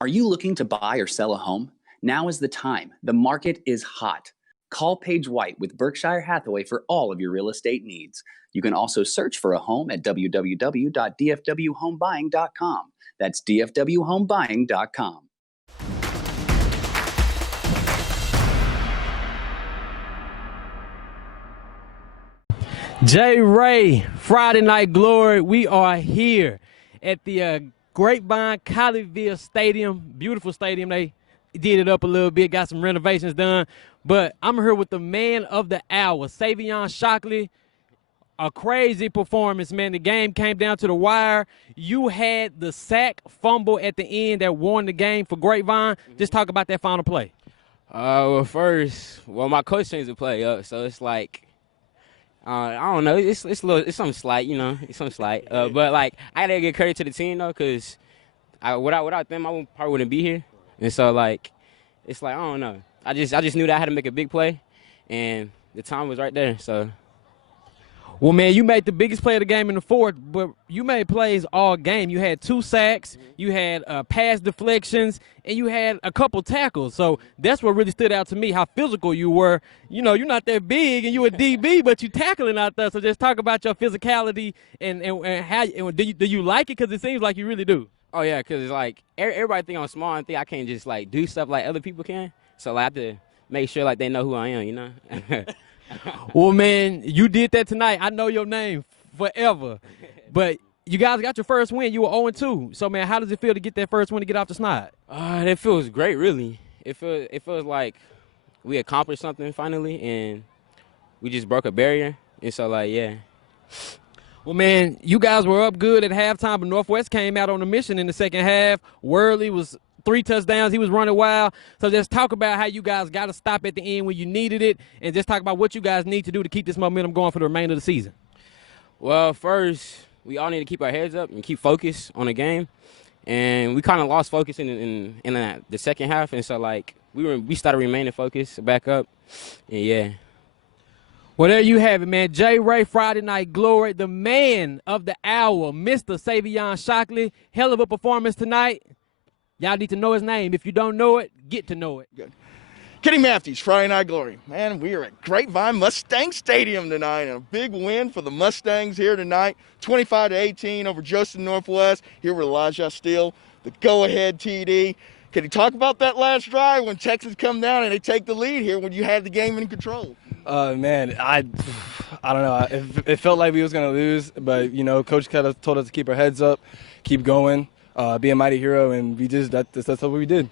Are you looking to buy or sell a home? Now is the time. The market is hot. Call Paige White with Berkshire Hathaway for all of your real estate needs. You can also search for a home at www.dfwhomebuying.com. That's dfwhomebuying.com. J. Ray, Friday Night Glory. We are here at the Grapevine Colleyville Stadium. Beautiful stadium. They did it up a little bit, got some renovations done. But I'm here with the man of the hour, Saiviahn Shockley. A crazy performance, man. The game came down to the wire. You had the sack fumble at the end that won the game for Grapevine. Just talk about that final play. Well, my coach changed the play up, so it's like, I don't know. It's something slight, you know. It's something slight. But like, I gotta give credit to the team though, cause without them, I probably wouldn't be here. And so like, it's like I don't know. I just knew that I had to make a big play, and the time was right there. So. Well, man, you made the biggest play of the game in the fourth, but you made plays all game. You had 2 sacks, you had pass deflections, and you had a couple tackles. So that's what really stood out to me, how physical you were. You know, you're not that big, and you a DB, but you tackling out there. So just talk about your physicality and how do you like it? Because it seems like you really do. Oh, yeah, because it's like everybody think I'm small and think I can't just, like, do stuff like other people can. So like, I have to make sure, like, they know who I am, you know? Well, man, you did that tonight. I know your name forever. But you guys got your first win. You were 0-2. So, man, how does it feel to get that first win to get off the snide? It feels great, really. It feels like we accomplished something finally, and we just broke a barrier. And so, like, yeah. Well, man, you guys were up good at halftime, but Northwest came out on a mission in the second half. Worley was 3 touchdowns. He was running wild. So just talk about how you guys got to stop at the end when you needed it, and just talk about what you guys need to do to keep this momentum going for the remainder of the season. Well, first, we all need to keep our heads up and keep focused on the game. And we kind of lost focus in the second half, and so, like, we started remaining focused, back up, and, yeah. Well, there you have it, man. J. Ray, Friday Night Glory, the man of the hour, Mr. Saiviahn Shockley. Hell of a performance tonight. Y'all need to know his name. If you don't know it, get to know it. Good. Kenny Matthews, Friday Night Glory. Man, we are at Grapevine Mustang Stadium tonight, and a big win for the Mustangs here tonight. 25-18 over Justin Northwest. Here with Alijah Steele, the go-ahead TD. Can you talk about that last drive when Texas come down and they take the lead here when you had the game in control? Man, I don't know. It felt like we was going to lose, but, you know, Coach kind of told us to keep our heads up, keep going, be a mighty hero, and that's what we did.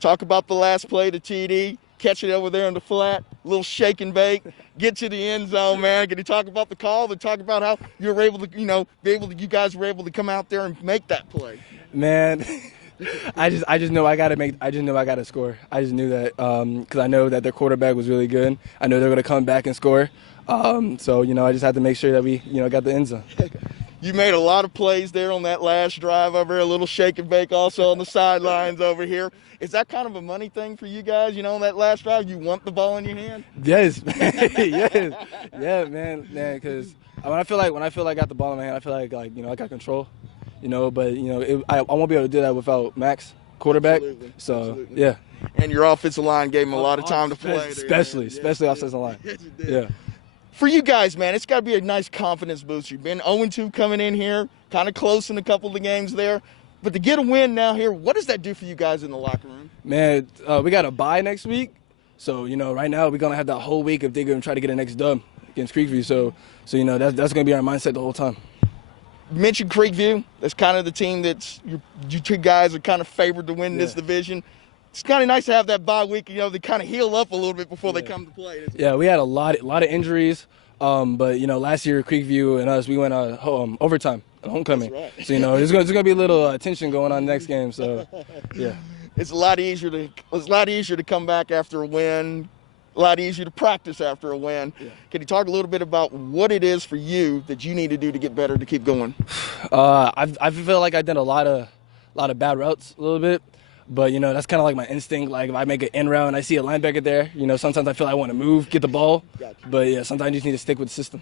Talk about the last play to TD, catch it over there on the flat, little shake and bake, get to the end zone, man. Can you talk about the call and talk about how you were able to, you know, you guys were able to come out there and make that play? Man, I just know I got to score. I just knew that because I know that their quarterback was really good. I know they're going to come back and score. So, you know, I just had to make sure that we, you know, got the end zone. You made a lot of plays there on that last drive over here, a little shake and bake also on the sidelines over here. Is that kind of a money thing for you guys, you know, on that last drive? You want the ball in your hand? Yes. Yes. Yeah, man, because when I feel like I got the ball in my hand, I feel like you know, I got control, you know, but, you know, I won't be able to do that without Max, quarterback. Absolutely. So, Absolutely. Yeah. And your offensive line gave him a lot of time to play. Especially offensive line. Yes, you did. Yeah. For you guys, man, it's got to be a nice confidence boost. You've been 0-2 coming in here, kind of close in a couple of the games there. But to get a win now here, what does that do for you guys in the locker room? Man, we got a bye next week. So, you know, right now we're going to have that whole week if they're going to try to get a next dub against Creekview. So you know, that's going to be our mindset the whole time. You mentioned Creekview. That's kind of the team that's you two guys are kind of favored to win this division. It's kind of nice to have that bye week, you know, to kind of heal up a little bit before they come to play. Yeah, we had a lot of injuries. But, you know, last year, Creekview and us, we went overtime at homecoming. That's right. So, you know, there's going to be a little tension going on next game. So, yeah. It's a lot easier to come back after a win, a lot easier to practice after a win. Yeah. Can you talk a little bit about what it is for you that you need to do to get better to keep going? I feel like I did a lot of bad routes a little bit. But, you know, that's kind of like my instinct. Like, if I make an in route and I see a linebacker there, you know, sometimes I feel I want to move, get the ball. Gotcha. But, yeah, sometimes you just need to stick with the system.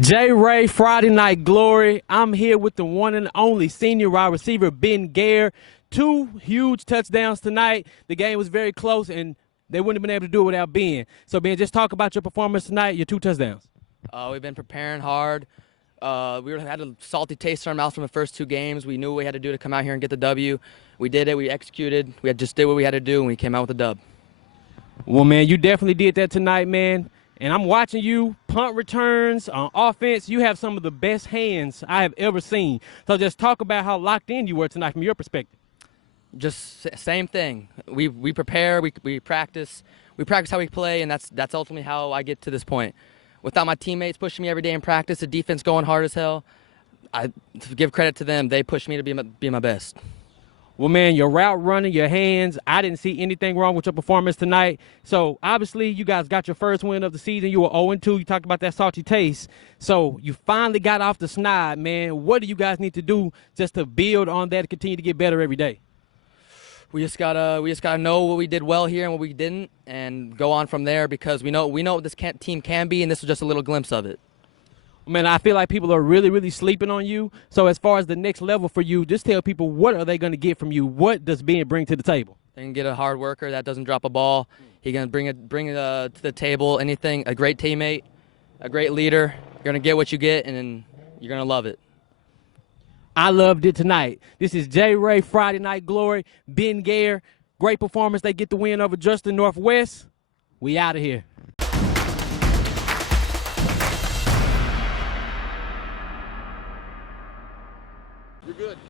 J. Ray, Friday Night Glory. I'm here with the one and only senior wide receiver, Ben Gair. 2 huge touchdowns tonight. The game was very close, and they wouldn't have been able to do it without Ben. So, Ben, just talk about your performance tonight, your 2 touchdowns. We've been preparing hard. We had a salty taste in our mouth from the first 2 games. We knew what we had to do to come out here and get the W. We did it. We executed. We just did what we had to do, and we came out with a dub. Well, man, you definitely did that tonight, man. And I'm watching you, punt returns, on offense. You have some of the best hands I have ever seen. So just talk about how locked in you were tonight from your perspective. Just same thing. We prepare, we practice. We practice how we play, and that's ultimately how I get to this point. Without my teammates pushing me every day in practice, the defense going hard as hell, I give credit to them. They pushed me to be my best. Well, man, your route running, your hands, I didn't see anything wrong with your performance tonight. So, obviously, you guys got your first win of the season. You were 0-2. You talked about that salty taste. So, you finally got off the snide, man. What do you guys need to do just to build on that and continue to get better every day? We just gotta know what we did well here and what we didn't, and go on from there, because we know what this team can be, and this was just a little glimpse of it. Man, I feel like people are really, really sleeping on you. So as far as the next level for you, just tell people, what are they going to get from you? What does Ben bring to the table? They can get a hard worker that doesn't drop a ball. He can bring it to the table, anything, a great teammate, a great leader. You're going to get what you get, and you're going to love it. I loved it tonight. This is J. Ray, Friday Night Glory, Ben Gair. Great performance. They get the win over Justin Northwest. We out of here.